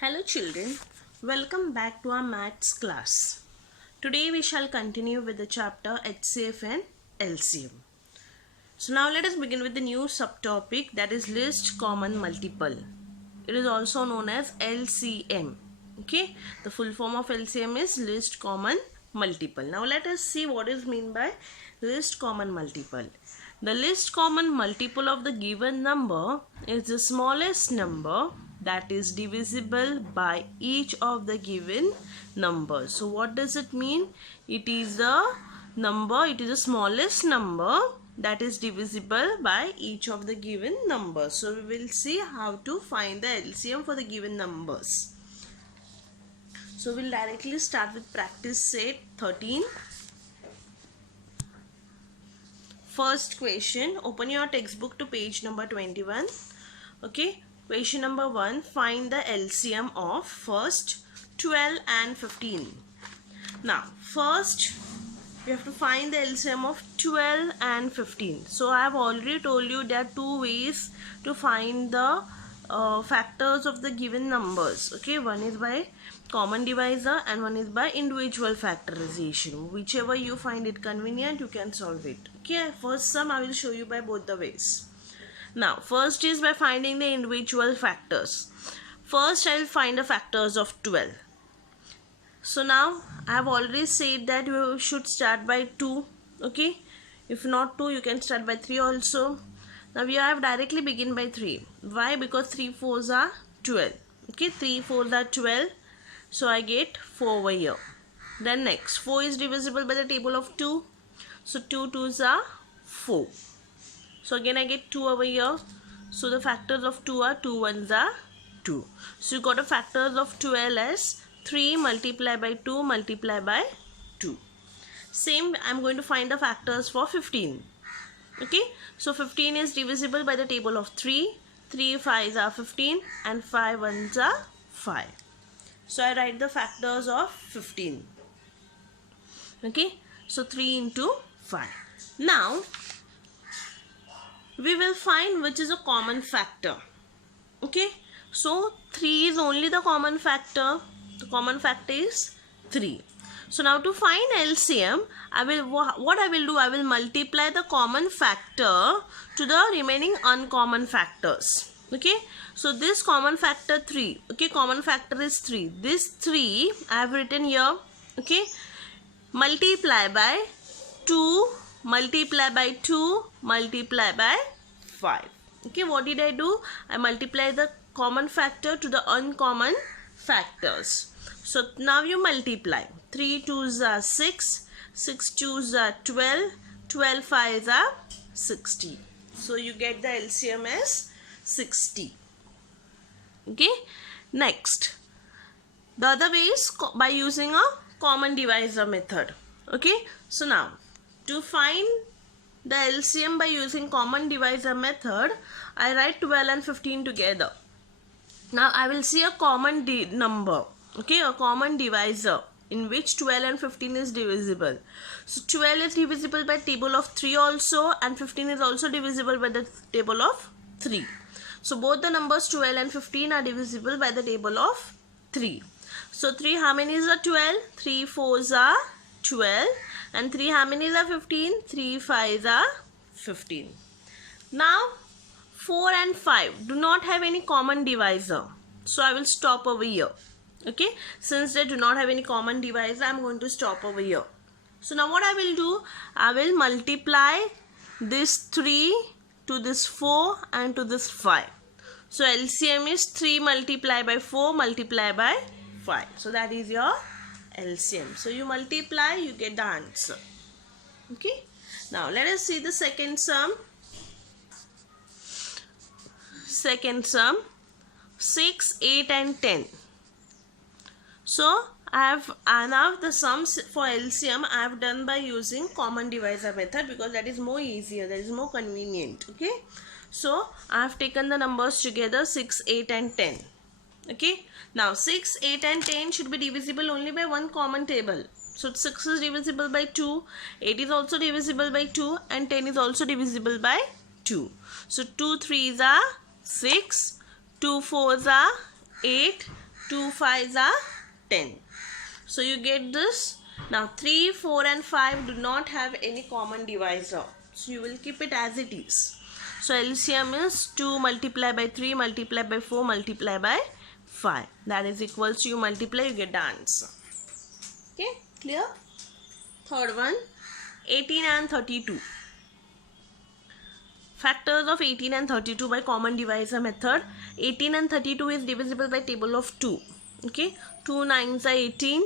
Hello children, welcome back to our maths class. Today we shall continue with the chapter HCF and LCM. So now let us begin with the new subtopic, that is list common multiple. It is also known as LCM. Okay, the full form of LCM is list common multiple. Now let us see what is meant by list common multiple. The list common multiple of the given number is the smallest number that is divisible by each of the given numbers. So what does it mean? It is the smallest number that is divisible by each of the given numbers. So we will see how to find the LCM for the given numbers. So we'll directly start with practice set 13. First question, open your textbook to page number 21. Okay, question number 1, find the LCM of first 12 and 15. Now first we have to find the LCM of 12 and 15. So I have already told you there are two ways to find the factors of the given numbers. Okay, one is by common divisor and one is by individual factorization. Whichever you find it convenient, you can solve it. Okay, first sum I will show you by both the ways. Now first is by finding the individual factors. First I will find the factors of 12. So now I have already said that you should start by 2. Okay, if not 2 you can start by 3 also. Now we have directly begin by 3. Why? Because 3 4s are 12. Okay, 3 4s are 12. So I get 4 over here. Then next 4 is divisible by the table of 2. So 2 2s are 4. So again I get 2 over here. So the factors of 2 are 2 1s are 2. So you got a factors of 12 as 3 multiplied by 2 multiplied by 2. Same I am going to find the factors for 15. Okay, so 15 is divisible by the table of 3. 3 5s are 15 and 5 1s are 5. So I write the factors of 15. Okay, so 3 into 5. Now we will find which is a common factor. Okay, so 3 is only the common factor. The common factor is 3. So now to find LCM, I will multiply the common factor to the remaining uncommon factors. Okay, so this common factor 3. Okay, common factor is 3. This 3 I have written here. Okay, multiply by 2, multiply by 2, multiply by 5. Okay, what did I do? I multiply the common factor to the uncommon factors. So now you multiply. 3 2s are 6, 6 2s are 12, 12 5s are 60. So you get the LCM as 60. Okay, next the other way is by using a common divisor method. Okay, so now to find the LCM by using common divisor method, I write 12 and 15 together. Now I will see a common number. Okay, a common divisor in which 12 and 15 is divisible. So 12 is divisible by table of 3 also, and 15 is also divisible by the table of 3. So both the numbers 12 and 15 are divisible by the table of 3. So 3 how many is a 12? 3 4s are 12 and 3 how many is a 15? 3 5s are 15. Now 4 and 5 do not have any common divisor. So I will stop over here. Okay, since they do not have any common divisor, I am going to stop over here. So now what I will do, I will multiply this 3 to this 4 and to this 5. So LCM is 3 multiplied by 4 multiplied by 5. So that is your LCM. So you multiply, you get the answer. Okay, now let us see the second sum. Second sum, 6, 8 and 10. So I have now the sums for LCM I have done by using common divisor method, because that is more easier, that is more convenient. Okay, so I have taken the numbers together 6, 8 and 10. Okay, now 6, 8 and 10 should be divisible only by one common table. So 6 is divisible by 2, 8 is also divisible by 2 and 10 is also divisible by 2. So 2 3s are 6, 2 4s are 8, 2 5s are 10. So you get this. Now 3, 4 and 5 do not have any common divisor. So you will keep it as it is. So LCM is 2 multiplied by 3 multiplied by 4 multiplied by 5. That is equals to, you multiply, you get the answer. Okay, clear? Third one, 18 and 32. Factors of 18 and 32 by common divisor method. 18 and 32 is divisible by table of 2. Okay, 2 9s are 18,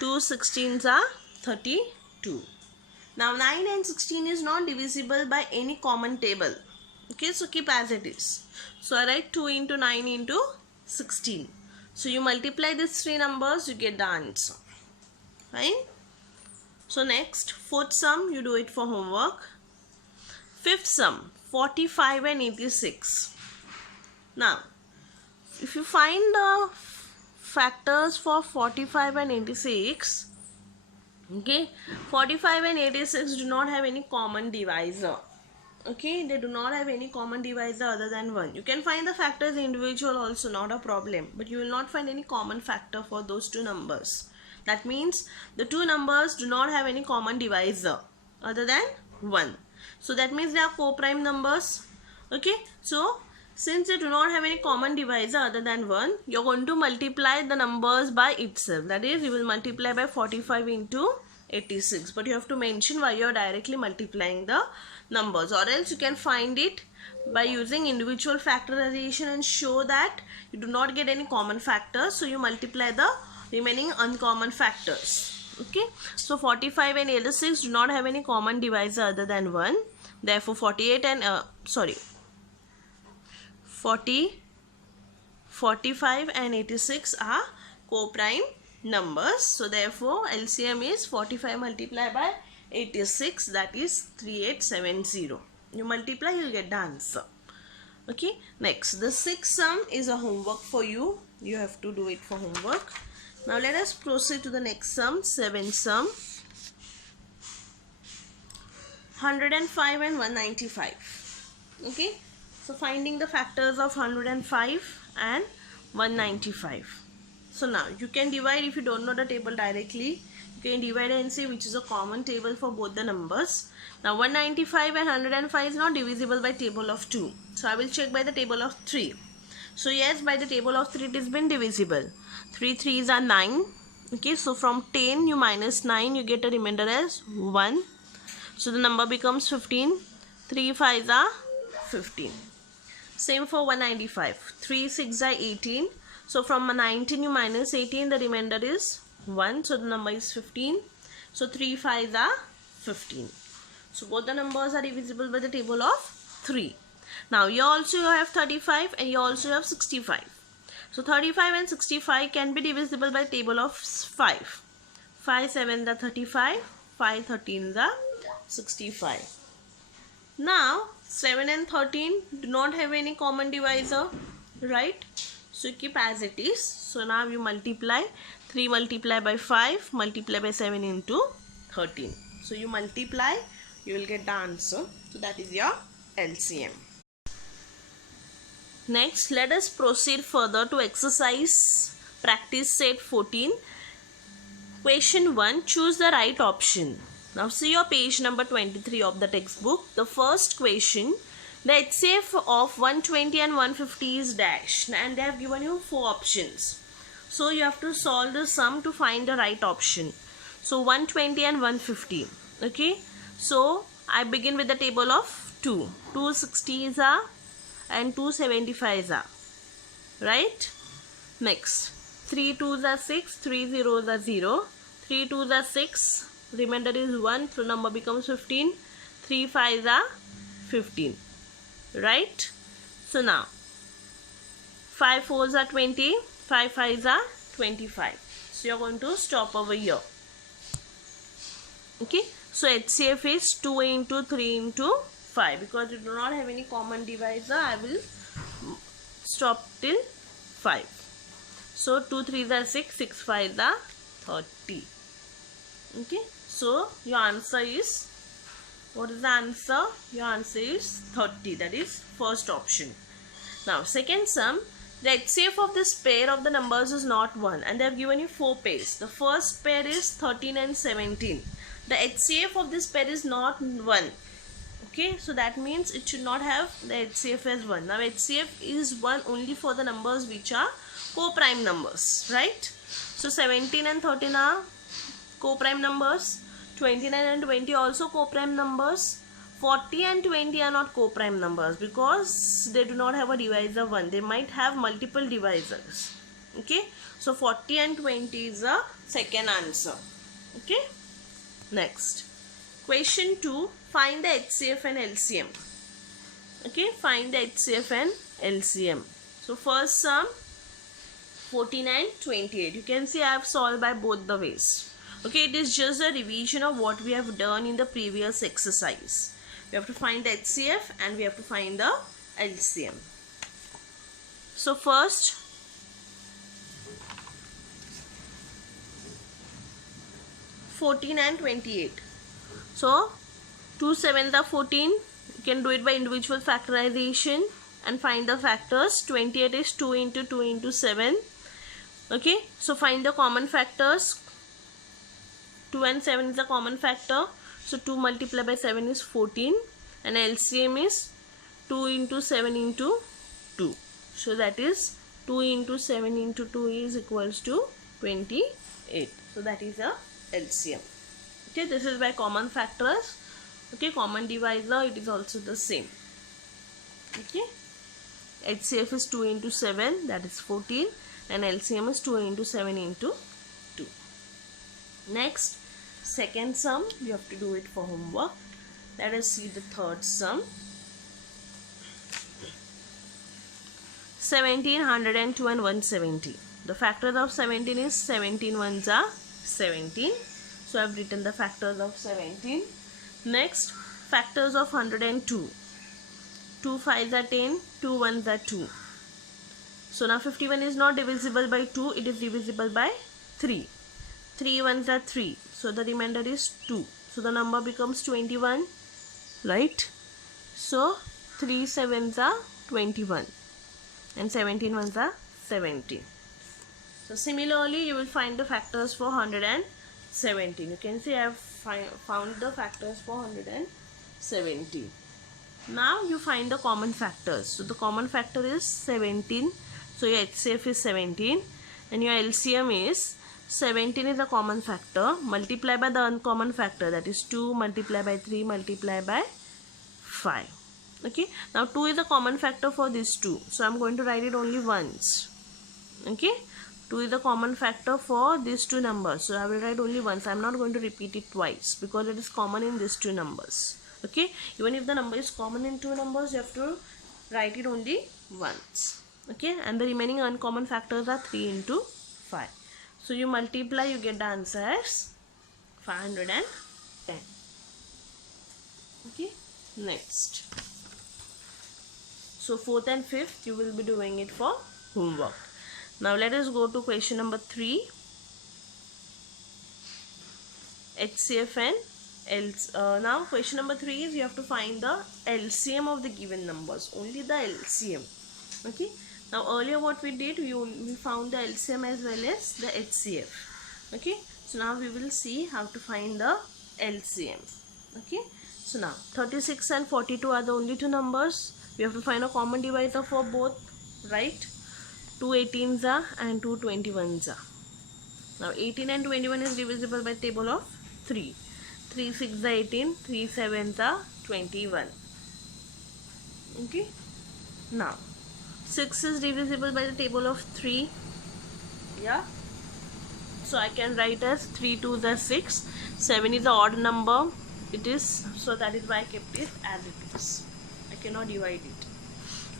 2 16s are 32. Now 9 and 16 is not divisible by any common table. Okay, so keep as it is. So I write 2 into 9 into 16. So you multiply these three numbers, you get the answer. Fine. So next, fourth sum, you do it for homework. Fifth sum, 45 and 86. Now, if you find the factors for 45 and 86, okay, 45 and 86 do not have any common divisor. Okay, they do not have any common divisor other than 1. You can find the factors individual also, not a problem, but you will not find any common factor for those two numbers. That means the two numbers do not have any common divisor other than 1. So that means they are co-prime numbers. Okay, so since they do not have any common divisor other than 1, you are going to multiply the numbers by itself. That is, you will multiply by 45 into 86. But you have to mention why you are directly multiplying the numbers, or else you can find it by using individual factorization and show that you do not get any common factors. So you multiply the remaining uncommon factors. Okay, so 45 and 86 do not have any common divisor other than 1. Therefore 45 and 86 are co-prime numbers. So therefore LCM is 45 multiplied by 86, that is 3870. You multiply, you will get the answer. Okay, next, the sixth sum is a homework for you. You have to do it for homework. Now let us proceed to the next sum, seventh sum, 105 and 195. Okay, so finding the factors of 105 and 195. So now you can divide, if you don't know the table directly, you can divide and see which is a common table for both the numbers. Now 195 and 105 is not divisible by table of 2. So I will check by the table of 3. So yes, by the table of 3 it has been divisible. 3 3s are 9. Okay, so from 10 you minus 9, you get a remainder as 1. So the number becomes 15. 3 5s are 15. Same for 195. 3 6 are 18. So from 19 you minus 18, the remainder is 1. So the number is 15. So 3 5s are 15. So both the numbers are divisible by the table of 3. Now here also you have 35 and you also have 65. So 35 and 65 can be divisible by table of 5. 5 7s are 35. 5 13s are 65. Now 7 and 13 do not have any common divisor, right? So you keep as it is. So now you multiply. 3 multiply by 5 multiply by 7 into 13. So you multiply, you will get the answer. So that is your LCM. Next, let us proceed further to exercise practice set 14. Question 1. Choose the right option. Now see your page number 23 of the textbook. The first question, the HCF of 120 and 150 is dash, and they have given you 4 options. So you have to solve the sum to find the right option. So 120 and 150. Okay. So I begin with the table of 2. 2 60s are and 2 75s are. Right. Next. 3 2s are 6. 3 0s are 0. 3 2s are 6. Remainder is 1. So number becomes 15. 3 5s are 15. Right. So now 5 4s are 20. 5 5s are 25. So you are going to stop over here. Okay. So HCF is 2 into 3 into 5. Because you do not have any common divisor, I will stop till 5. So 2 3s are 6. 6 5s are 30. Okay. So your answer is, what is the answer? Your answer is 30. That is first option. Now second sum, The HCF of this pair of the numbers is not 1, and they have given you 4 pairs. The first pair is 13 and 17. The HCF of this pair is not 1. Okay, so that means it should not have the HCF as 1. Now HCF is 1 only for the numbers which are co-prime numbers, right? So 17 and 13 are co-prime numbers. 29 and 20 also co-prime numbers. 40 and 20 are not co-prime numbers because they do not have a divisor 1. They might have multiple divisors. Okay, so 40 and 20 is the second answer. Okay, next question 2, find the HCF and LCM. Okay, find the HCF and LCM. So first sum 14 and 28. You can see I have solved by both the ways. Okay, it is just a revision of what we have done in the previous exercise. We have to find the HCF and we have to find the LCM. So first, (14) and 28. So 2 7s are 14. You can do it by individual factorization and find the factors. 28 is 2 into 2 into 7. Okay, so find the common factors. 2 and 7 is the common factor. So 2 multiplied by 7 is 14, and LCM is 2 into 7 into 2. So that is 2 into 7 into 2 is equals to 28. So that is a LCM. Okay, this is by common factors. Okay, common divisor, it is also the same. Okay, HCF is 2 into 7, that is 14, and LCM is 2 into 7 into 2. Next, second sum, you have to do it for homework. Let us see the third sum. 17, 102 and 170. The factors of 17 is 17 ones are 17. So I have written the factors of 17. Next, factors of 102. 2 5s are 10, 2 1s are 2. So now 51 is not divisible by 2, it is divisible by 3. 3 1s are 3. So the remainder is 2. So the number becomes 21, right? So 3 7s are 21 and 17 ones are 70. So similarly, you will find the factors for 117. You can see I have found the factors for 117. Now you find the common factors. So the common factor is 17. So your HCF is 17 and your LCM is 17 is a common factor multiplied by the uncommon factor, that is 2 multiplied by 3 multiplied by 5. Okay, now 2 is a common factor for these two, so I'm going to write it only once. Okay, 2 is a common factor for these two numbers, so I will write only once. I'm not going to repeat it twice because it is common in these two numbers. Okay, even if the number is common in two numbers, you have to write it only once. Okay, and the remaining uncommon factors are 3 into 5. So you multiply, you get the answer as 510. Okay, next. So 4th and 5th you will be doing it for homework. Now let us go to question number 3. HCF and now question number 3 is you have to find the LCM of the given numbers. Only the LCM. Okay. Now earlier what we did, we found the LCM as well as the HCF. Okay, so now we will see how to find the LCM. Okay, so now 36 and 42 are the only two numbers. We have to find a common divisor for both, right? 2 18s are and 2 21s are. Now 18 and 21 is divisible by table of 3. 3 6 are 18, 3 7s are 21. Okay, now 6 is divisible by the table of 3. Yeah, so I can write as 3 2s are 6. 7 is the odd number. It is, so that is why I kept it as it is. I cannot divide it.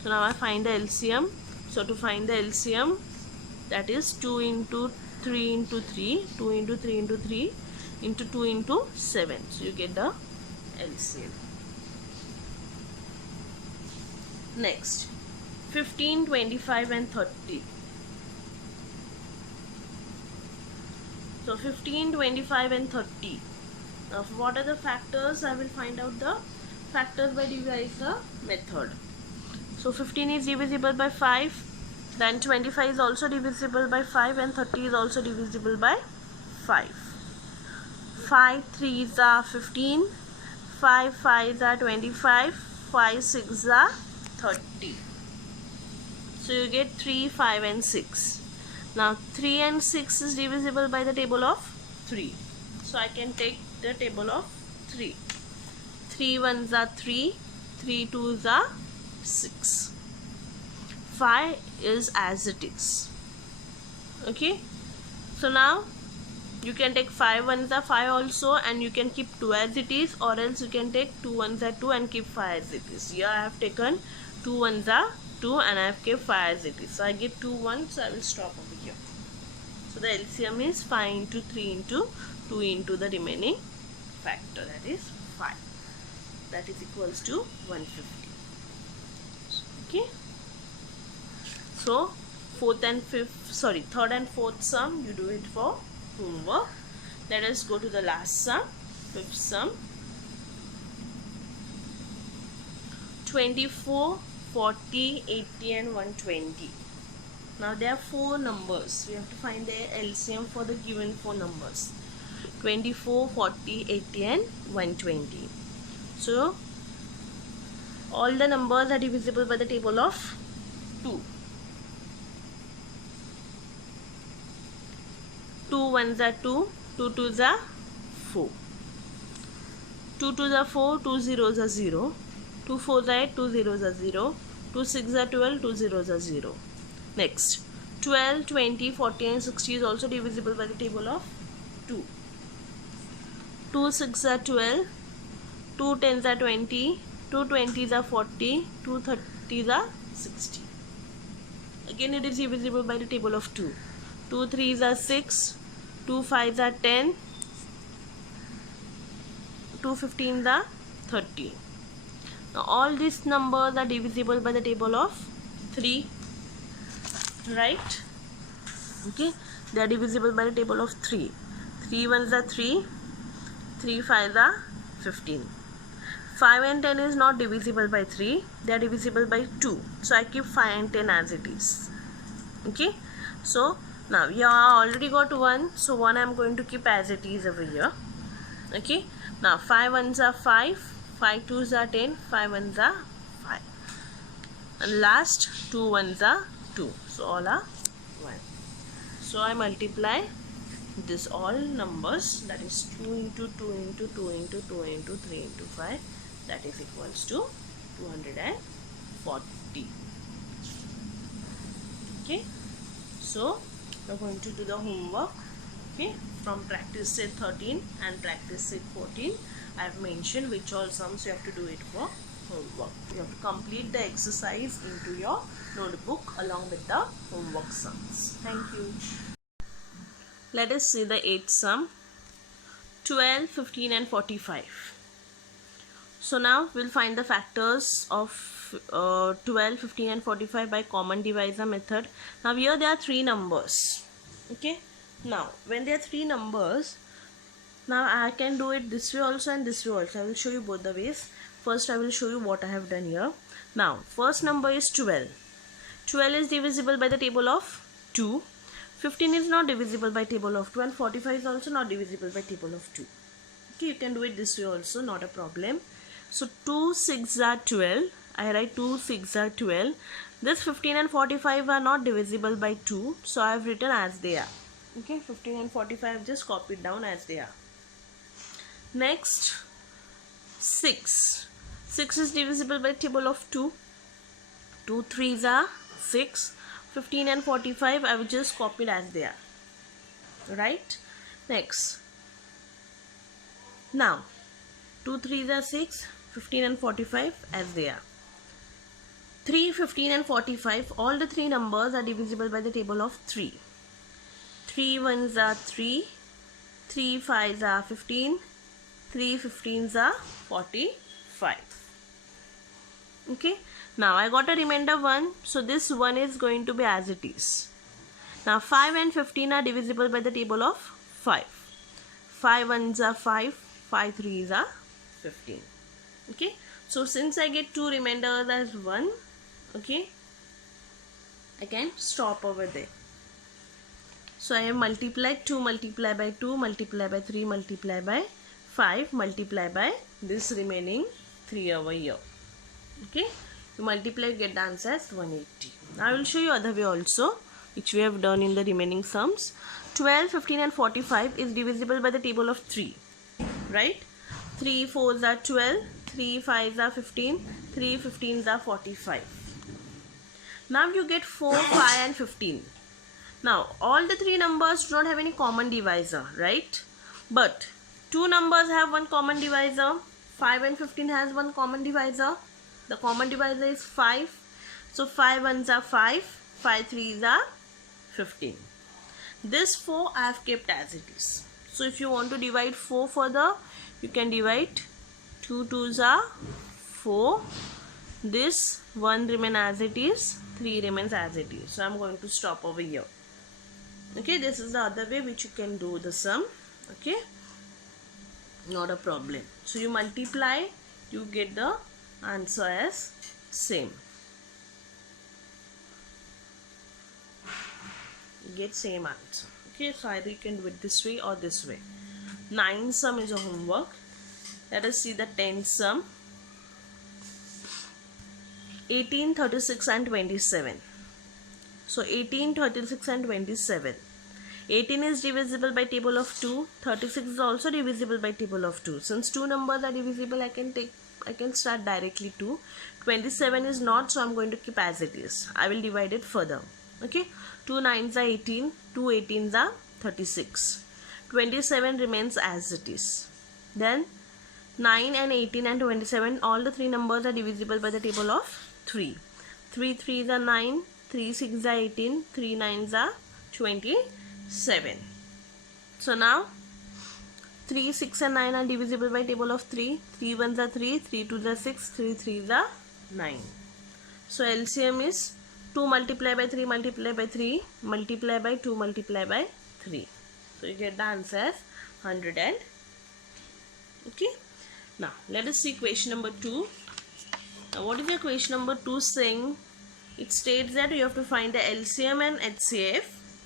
So now I find the LCM. So to find the LCM, that is 2 into 3 into 3, 2 into 3 into 3 into 2 into 7. So you get the LCM. Next, 15, 25 and 30. So 15, 25 and 30. Now what are the factors? I will find out the factors by divisor method. So 15 is divisible by 5. Then 25 is also divisible by 5 and 30 is also divisible by 5. 5 3s are 15, 5 5s are 25, 5 6s are 30. So you get 3, 5 and 6. Now 3 and 6 is divisible by the table of 3. So I can take the table of 3. 3 1s are 3, 3 2s are 6. 5 is as it is. Okay. So now you can take 5 1s are 5 also, and you can keep 2 as it is, or else you can take 2 1s are 2 and keep 5 as it is. Here I have taken 2 1s are 2 and I have kept 5 as it is. So I get 2 1, so I will stop over here. So the LCM is 5 into 3 into 2 into the remaining factor, that is 5. That is equals to 150. Okay. So third and fourth sum you do it for homework. Let us go to the last sum, fifth sum. 24, 40, 80 and 120. Now there are 4 numbers. We have to find their LCM for the given 4 numbers. 24, 40, 80 and 120. So all the numbers are divisible by the table of 2. 2 1s are 2, 2 2s are 4. 2 2s are 4, 2 0s are 0. 2 4s are 8, 2 0s are 0. 2 6s are 12, 2 0s are 0. Next, 12, 20, 40 and 60 is also divisible by the table of 2. 2 6s are 12, 2 10s are 20, 2 20s are 40, 2 30s are 60. Again it is divisible by the table of 2. 2 3s are 6, 2 5s are 10, 2 15s are 30. Now all these numbers are divisible by the table of 3, right? Okay, they are divisible by the table of 3. 3 1s are 3, 3 5s are 15. 5 and 10 is not divisible by 3, they are divisible by 2. So I keep 5 and 10 as it is. Okay, so now you already got 1, so 1 I am going to keep as it is over here. Okay, now 5 1s are 5, 5 2s are 10, 5 1s are 5, and last 2 1s are 2, so all are 1. So I multiply this all numbers, that is 2 into 2 into 2 into 2 into 3 into 5, that is equals to 240. Okay, so we are going to do the homework. Okay, from practice set 13 and practice set 14 I have mentioned which all sums you have to do it for homework. You have to complete the exercise into your notebook along with the homework sums. Thank you. Let us see the 8th sum, 12, 15 and 45. So now we'll find the factors of 12, 15 and 45 by common divisor method. Now here there are 3 numbers. Okay, now when there are 3 numbers, now I can do it this way also and this way also. I will show you both the ways. First I will show you what I have done here. Now first number is 12. 12 is divisible by the table of 2. 15 is not divisible by table of 2 and 45 is also not divisible by table of 2. Okay, you can do it this way also, not a problem. So 2 6 are 12. I write 2 6 are 12. This 15 and 45 are not divisible by 2, so I have written as they are. Okay, 15 and 45 I have just copied down as they are. Next, 6. 6 is divisible by table of 2. 2 3s are 6. 15 and 45 I have just copied as they are. Right? Next. Now, 2 3s are 6. 15 and 45 as they are. 3, 15 and 45, all the 3 numbers are divisible by the table of 3. 3 1s are 3, 3 5s are 15, 3 15s are 45. Okay, now I got a remainder 1, so this 1 is going to be as it is. Now 5 and 15 are divisible by the table of 5. 5 1s are 5, 5 3s are 15. Okay, so since I get 2 remainders as 1, okay, I can stop over there. So I have multiplied 2 multiply by 2 multiply by 3 multiply by 5 multiply by this remaining 3 over here. Okay, you multiply, you get the answer as 180. I will show you other way also, which we have done in the remaining sums. 12, 15 and 45 is divisible by the table of 3, right? 3 4s are 12, 3 5s are 15, 3 15s are 45. Now you get 4, 5 and 15. Now all the three numbers do not have any common divisor, right? But two numbers have one common divisor. 5 and 15 has one common divisor. The common divisor is 5. So 5 1s are 5, 5 3s are 15. This 4 I have kept as it is. So if you want to divide 4 further, you can divide 2 2s are 4. This 1 remains as it is, 3 remains as it is. So I am going to stop over here. Okay, this is the other way which you can do the sum. Okay, not a problem. So you multiply, you get the answer as same. You get same answer. Okay, so either you can do it this way or this way. 9 sum is a homework. Let us see the 10 sum. 18, 36 and 27. So 18, 36 and 27. 18 is divisible by table of 2. 36 is also divisible by table of 2. Since two numbers are divisible, I can start directly 2. 27 is not, so I am going to keep as it is. I will divide it further. Okay, 2 9s are 18, 2 18s are 36. 27 remains as it is. Then 9 and 18 and 27, all the three numbers are divisible by the table of 3. 3 3s are 9, 3 6s are 18, 3 9s are 27. So now 3 6 and 9 are divisible by table of 3. 3 1s are 3, 3 2s are 6, 3 3s are 9. So LCM is 2 multiply by 3 multiply by 3 multiply by 2 multiply by 3. So you get the answer as 100 and okay. Now let us see question number 2. Now what is the question number 2 saying? It states that you have to find the LCM and HCF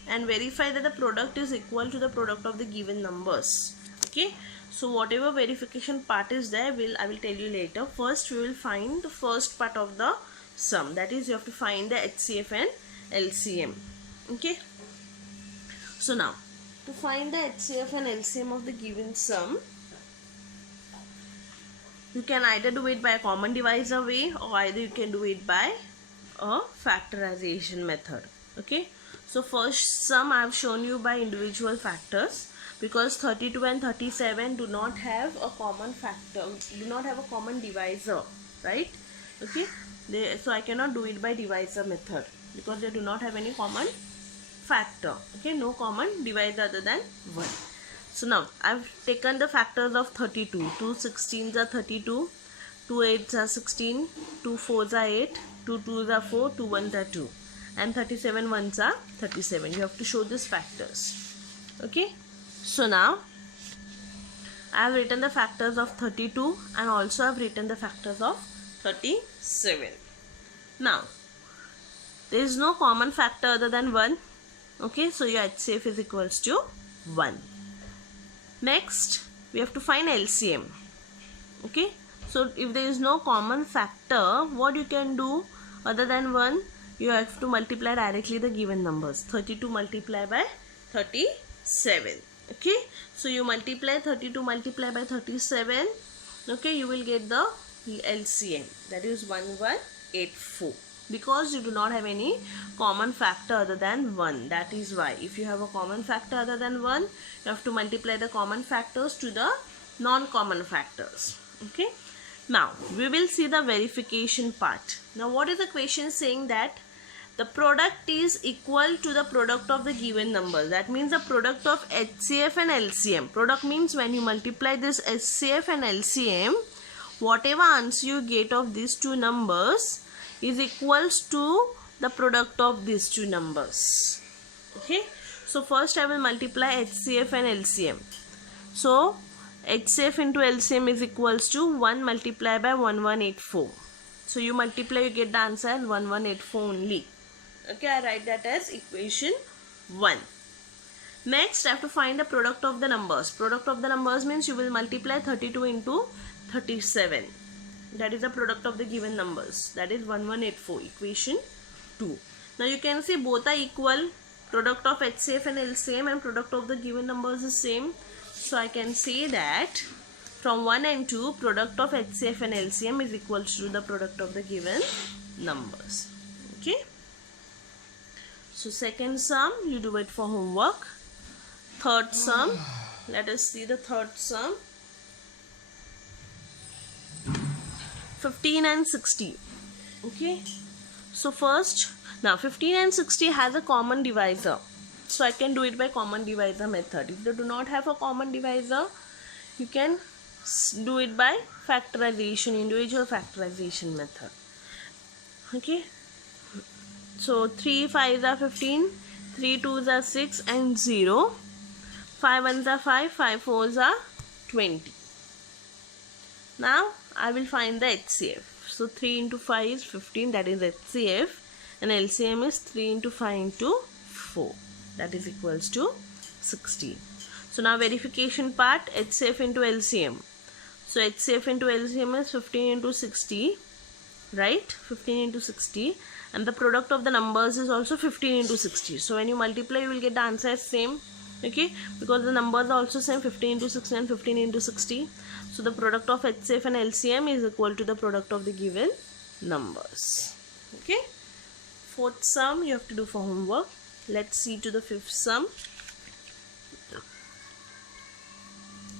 and verify that the product is equal to the product of the given numbers. Okay, so whatever verification part is there, I will tell you later. First we will find the first part of the sum, that is you have to find the HCF and LCM. Okay, so now to find the HCF and LCM of the given sum, you can either do it by a common divisor way or either you can do it by a factorization method. Okay, so first sum I have shown you by individual factors, because 32 and 37 do not have a common factor, do not have a common divisor, right? Okay, so I cannot do it by divisor method because they do not have any common factor. Okay, no common divisor other than 1. So now I have taken the factors of 32. 2 16s are 32, 2 8s are 16, 2 4s are 8, 2 2s are 4, 2 1s are 2, and 37 1s are 37. You have to show these factors. Okay, so now I have written the factors of 32 and also I have written the factors of 37. Now there is no common factor other than 1. Okay, so your HCF is equals to 1. Next we have to find LCM. Okay, so if there is no common factor, what you can do other than 1, you have to multiply directly the given numbers. 32 multiply by 37. Okay, so you multiply 32 multiply by 37. Okay, you will get the LCM, that is 1184, because you do not have any common factor other than 1. That is why if you have a common factor other than 1, you have to multiply the common factors to the non-common factors. Okay, now we will see the verification part. Now what is the question saying? That the product is equal to the product of the given numbers. That means the product of HCF and LCM. Product means when you multiply this HCF and LCM, whatever answer you get of these two numbers is equals to the product of these two numbers. Okay, so first I will multiply HCF and LCM. So HCF into LCM is equals to 1 multiplied by 1184. So you multiply, you get the answer 1184 only. Okay, I write that as equation 1. Next, I have to find the product of the numbers. Product of the numbers means you will multiply 32 into 37. That is the product of the given numbers. That is 1184, equation 2. Now you can see both are equal. Product of HCF and LCM and product of the given numbers is same. So I can say that from 1 and 2, product of HCF and LCM is equal to the product of the given numbers. Okay. So second sum, you do it for homework. Third sum, let us see the third sum. 15 and 60. Okay. So first, now 15 and 60 has a common divisor. So I can do it by common divisor method. If they do not have a common divisor, you can do it by factorization, individual factorization method. Okay. So 3 5s are 15, 3 2s are 6 and 0. 5 1s are 5, 5 4s are 20. Now I will find the HCF. So 3 into 5 is 15, that is HCF, and LCM is 3 into 5 into 4, that is equals to 16. So now verification part, HCF into LCM. So HCF into LCM is 15 into 60, right? 15 into 60, and the product of the numbers is also 15 into 60. So when you multiply, you will get the answer as same. Okay, because the numbers are also same, 15 into 60 and 15 into 60. So the product of HCF and LCM is equal to the product of the given numbers. Okay, fourth sum you have to do for homework. Let's see to the fifth sum.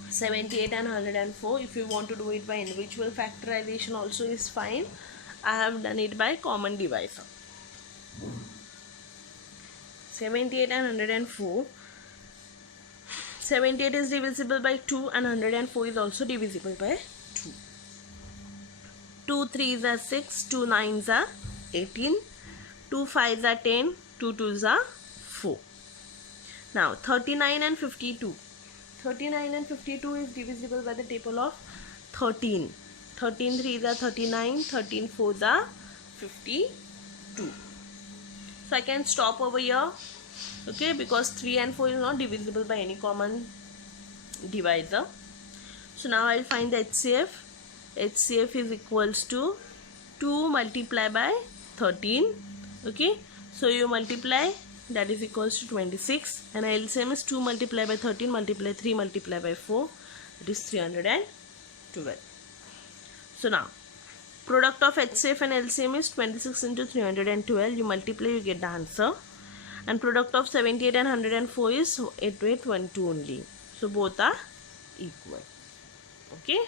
78 and 104. If you want to do it by individual factorization also is fine. I have done it by common divisor. 78 and 104. 78 is divisible by 2 and 104 is also divisible by 2. 2 3s are 6, 2 9s are 18, 2 5s are 10, 2 2s are 4. Now 39 and 52. 39 and 52 is divisible by the table of 13. 13 3s are 39, 13 4s are 52. So I can stop over here. Okay, because 3 and 4 is not divisible by any common divisor. So now I will find the HCF. HCF is equals to 2 multiplied by 13. Okay, so you multiply, that is equals to 26, and LCM is 2 multiplied by 13 multiplied 3 multiplied by 4, that is 312. So now product of HCF and LCM is 26 into 312. You multiply, you get the answer. And product of 78 and 104 is 8812 only. So both are equal. Okay.